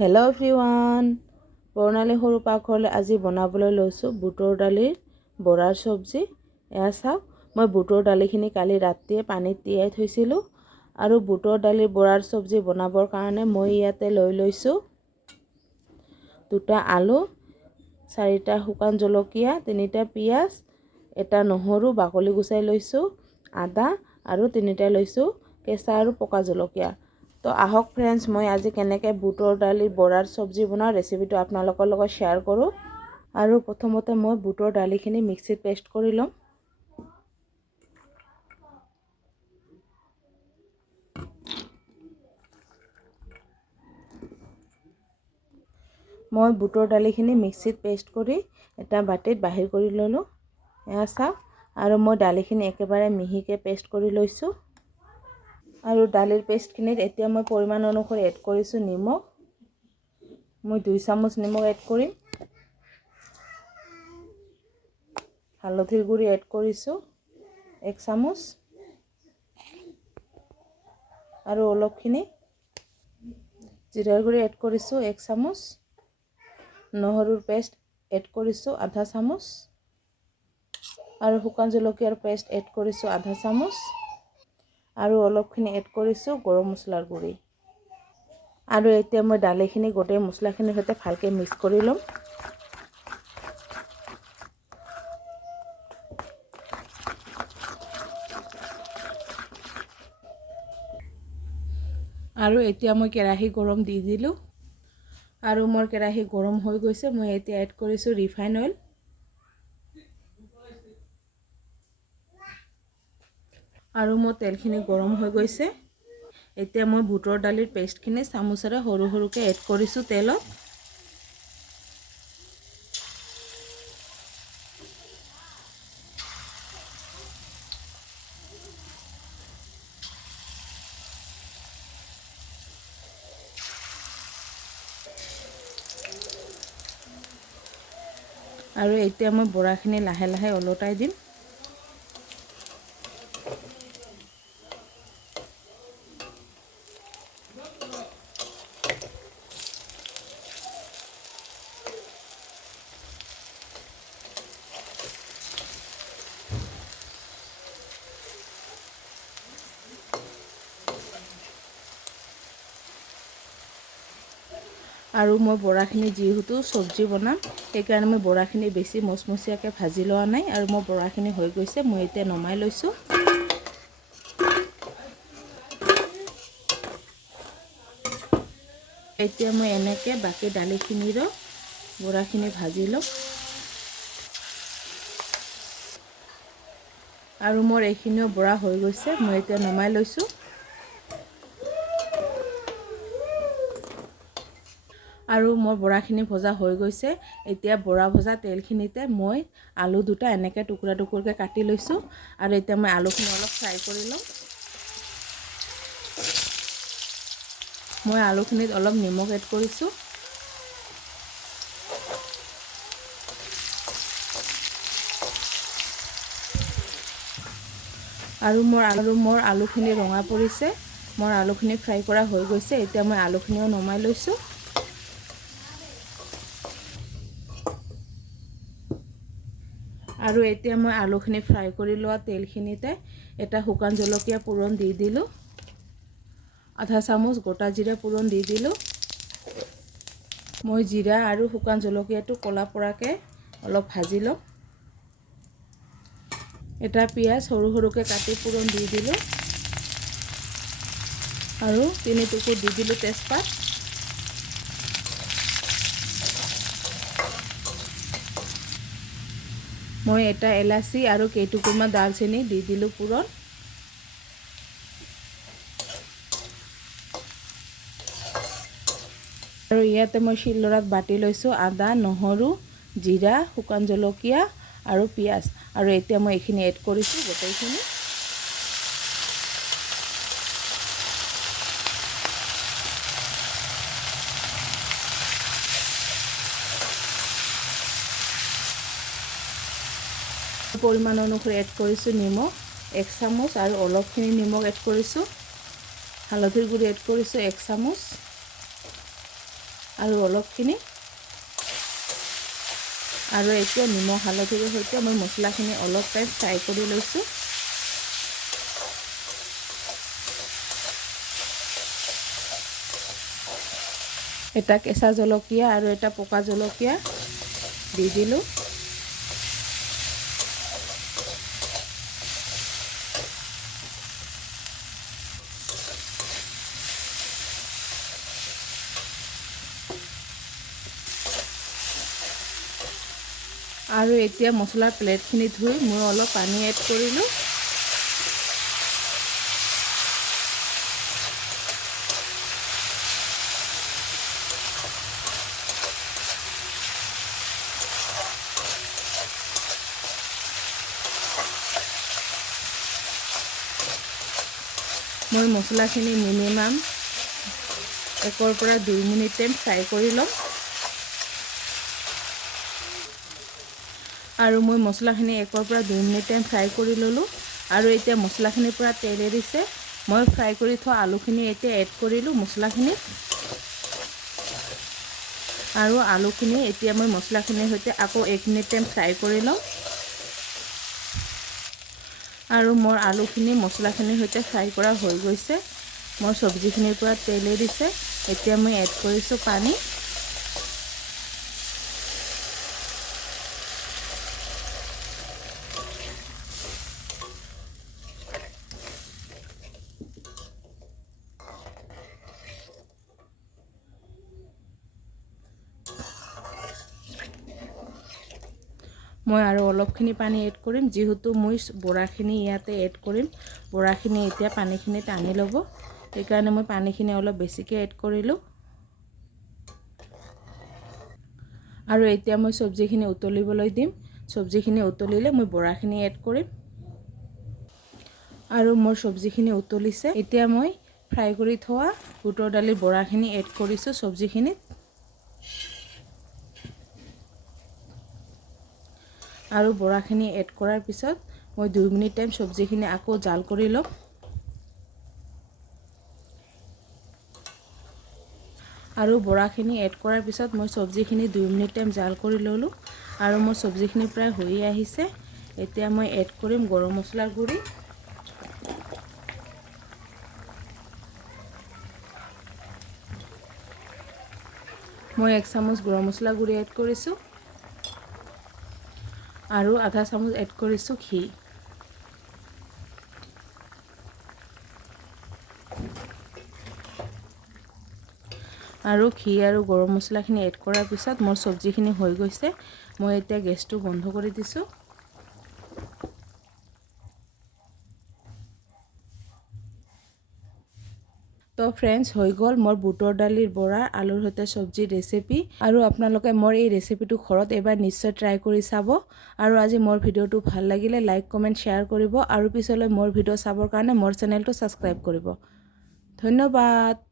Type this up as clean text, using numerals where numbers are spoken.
Hello' everyone, প্ৰণালী সৰু পাকঘৰলৈ আজি বনাবলৈ লৈছোঁ বুটৰ দালিৰ বৰাৰ চব্জি। এয়া চাওক, মই বুটৰ দালিখিনি কালি ৰাতিয়ে পানীত তিয়াই থৈছিলোঁ আৰু বুটৰ দালিৰ বৰাৰ চব্জি বনাবৰ কাৰণে মই ইয়াতে লৈ লৈছোঁ 2টা আলু, 4টা শুকান জলকীয়া, 3টা পিঁয়াজ, এটা নহৰু বাকলি গুচাই লৈছোঁ, আদা আৰু 3টা লৈছোঁ কেঁচা আৰু পকা জলকীয়া। তো আহক ফ্ৰেণ্ডছ, মই আজি কেনেকৈ বুটৰ দালিৰ বৰাৰ চব্জি বনাওঁ ৰেচিপিটো আপোনালোকৰ লগত শ্বেয়াৰ কৰোঁ। আৰু প্ৰথমতে মই বুটৰ দালিখিনি মিক্সিত পেষ্ট কৰি ল'ম। মই বুটৰ দালিখিনি মিক্সিত পেষ্ট কৰি এটা বাটিত বাহিৰ কৰি ল'লোঁ। এয়া চাওক, আৰু মই দালিখিনি একেবাৰে মিহিকৈ পেষ্ট কৰি লৈছোঁ। আৰু দালিৰ পেষ্টখিনিত এতিয়া মই পৰিমাণ অনুসৰি এড কৰিছোঁ নিমখ। মই 2 চামুচ নিমখ এড কৰিম। হালধিৰ গুড়ি এড কৰিছোঁ 1 চামুচ আৰু অলপখিনি। জিৰাৰ গুড়ি এড কৰিছোঁ 1 চামুচ। নহৰুৰ পেষ্ট এড কৰিছোঁ আধা চামুচ আৰু শুকান জলকীয়াৰ পেষ্ট এড কৰিছোঁ আধা চামুচ আৰু অলপখিনি এড কৰিছোঁ গৰম মছলাৰ গুড়ি। আৰু এতিয়া মই দালিখিনি গোটেই মছলাখিনিৰ সৈতে ভালকৈ মিক্স কৰি ল'ম। আৰু এতিয়া মই কেৰাহী গৰম দি দিলোঁ আৰু মোৰ কেৰাহী গৰম হৈ গৈছে। মই এতিয়া এড কৰিছোঁ ৰিফাইন অইল। আৰু মোৰ তেলখিনি গৰম হৈ গৈছে। এতিয়া মই বুটৰ দালিৰ পেষ্টখিনি চামুচেৰে সৰু সৰুকৈ এড কৰিছোঁ তেলত। আৰু এতিয়া মই বৰাখিনি লাহে লাহে ওলটাই দিম। আৰু মই বৰাখিনি যিহেতু চব্জি বনাম, সেইকাৰণে মই বৰাখিনি বেছি মচমচীয়াকৈ ভাজি লোৱা নাই। আৰু মোৰ বৰাখিনি হৈ গৈছে, মই এতিয়া নমাই লৈছোঁ। এতিয়া মই এনেকৈ বাকী দালিখিনিৰো বৰাখিনি ভাজি ল'ম। আৰু মোৰ এইখিনিও বৰা হৈ গৈছে, মই এতিয়া নমাই লৈছোঁ। আৰু মোৰ বৰাখিনি ভজা হৈ গৈছে। এতিয়া বৰা ভজা তেলখিনিতে মই আলু 2টা এনেকৈ টুকুৰা টুকুৰকৈ কাটি লৈছোঁ। আৰু এতিয়া মই আলুখিনি অলপ ফ্ৰাই কৰি ল'ম। মই আলুখিনিত অলপ নিমখ এড কৰিছোঁ। আৰু মোৰ আলুখিনি ৰঙা পৰিছে। মোৰ আলুখিনি ফ্ৰাই কৰা হৈ গৈছে। এতিয়া মই আলুখিনিও নমাই লৈছোঁ। আৰু এতিয়া মই আলুখিনি ফ্ৰাই কৰি লোৱা তেলখিনিতে এটা শুকান জলকীয়া পূৰণ দি দিলোঁ। আধা চামুচ গোটা জিৰা পূৰণ দি দিলোঁ। মই জিৰা আৰু শুকান জলকীয়াটো ক'লা পৰাকৈ অলপ ভাজি ল'ম। এটা পিঁয়াজ সৰু সৰুকৈ কাটি পূৰণ দি দিলোঁ। আৰু 3 টুকুৰ দি দিলোঁ তেজপাত। মই এটা এলাচি আৰু কেইটুকুৰমান দালচেনি দি দিলোঁ পূৰণ। আৰু ইয়াতে মই শিলনোড়াত বাটি লৈছোঁ আদা, নহৰু, জিৰা, শুকান জলকীয়া আৰু পিঁয়াজ। আৰু এতিয়া মই এইখিনি এড কৰিছোঁ গোটেইখিনি। পৰিমাণ অনুসৰি এড কৰিছোঁ নিমখ 1 চামুচ আৰু অলপখিনি নিমখ এড কৰিছোঁ। হালধিৰ গুড়ি এড কৰিছোঁ 1 চামুচ আৰু অলপখিনি আৰু এতিয়া নিমখ হালধিৰ সৈতে মই মছলাখিনি অলপ টাইম ফ্ৰাই কৰি লৈছোঁ। এটা কেঁচা জলকীয়া আৰু এটা পকা জলকীয়া দি দিলোঁ। আৰু এতিয়া মছলাৰ প্লেটখিনি ধুই মই অলপ পানী এড কৰিলোঁ। মই মছলাখিনি মিনিমাম 1 পৰা 2 মিনিট টাইম ফ্ৰাই কৰি ল'ম। আৰু মই মছলাখিনি 1 পৰা 2 মিনিট টাইম ফ্ৰাই কৰি ল'লোঁ। আৰু এতিয়া মছলাখিনিৰ পৰা তেল এৰিছে। মই ফ্ৰাই কৰি থোৱা আলুখিনি এতিয়া এড কৰিলোঁ মছলাখিনিত। আৰু আলুখিনি এতিয়া মই মছলাখিনিৰ সৈতে আকৌ 1 মিনিট টাইম ফ্ৰাই কৰি ল'ম। আৰু মোৰ আলুখিনি মছলাখিনিৰ সৈতে ফ্ৰাই কৰা হৈ গৈছে। মোৰ চব্জিখিনিৰ পৰা তেল এৰিছে। এতিয়া মই এড কৰিছোঁ পানী। মই আৰু অলপখিনি পানী এড কৰিম, যিহেতু মই বৰাখিনি ইয়াতে এড কৰিম। বৰাখিনি এতিয়া পানীখিনি টানি ল'ব, সেইকাৰণে মই পানীখিনি অলপ বেছিকৈ এড কৰিলোঁ। আৰু এতিয়া মই চব্জিখিনি উতলিবলৈ দিম। চব্জিখিনি উতলিলে মই বৰাখিনি এড কৰিম। আৰু মোৰ চব্জিখিনি উতলিছে। এতিয়া মই ফ্ৰাই কৰি থোৱা বুটৰ দালিৰ বৰাখিনি এড কৰিছোঁ চব্জিখিনিত। আৰু বৰাখিনি এড কৰাৰ পিছত মই 2 মিনিট টাইম চব্জিখিনি আকৌ জাল কৰি ল'ম। আৰু বৰাখিনি এড কৰাৰ পিছত মই চব্জিখিনি 2 মিনিট টাইম জাল কৰি ল'লোঁ। আৰু মোৰ চব্জিখিনি প্ৰায় হৈয়ে আহিছে। এতিয়া মই এড কৰিম গৰম মছলাৰ গুড়ি। মই 1 চামুচ গৰম মছলা গুড়ি এড কৰিছোঁ। আৰু আধা চামুচ এড কৰিছোঁ ঘি। আৰু ঘি আৰু গৰম মছলাখিনি এড কৰাৰ পিছত মোৰ চব্জিখিনি হৈ গৈছে। মই এতিয়া গেছটো বন্ধ কৰি দিছোঁ। তো ফ্ৰেণ্ডছ, হৈ গ'ল মোৰ বুটৰ দালিৰ বৰা আলুৰ সৈতে চব্জিৰ ৰেচিপি। আৰু আপোনালোকে মোৰ এই ৰেচিপিটো ঘৰত এবাৰ নিশ্চয় ট্ৰাই কৰি চাব। আৰু আজি মোৰ ভিডিঅ'টো ভাল লাগিলে লাইক কমেণ্ট শ্বেয়াৰ কৰিব। আৰু পিছলৈ মোৰ ভিডিঅ' চাবৰ কাৰণে মোৰ চেনেলটো ছাবস্ক্ৰাইব কৰিব। ধন্যবাদ।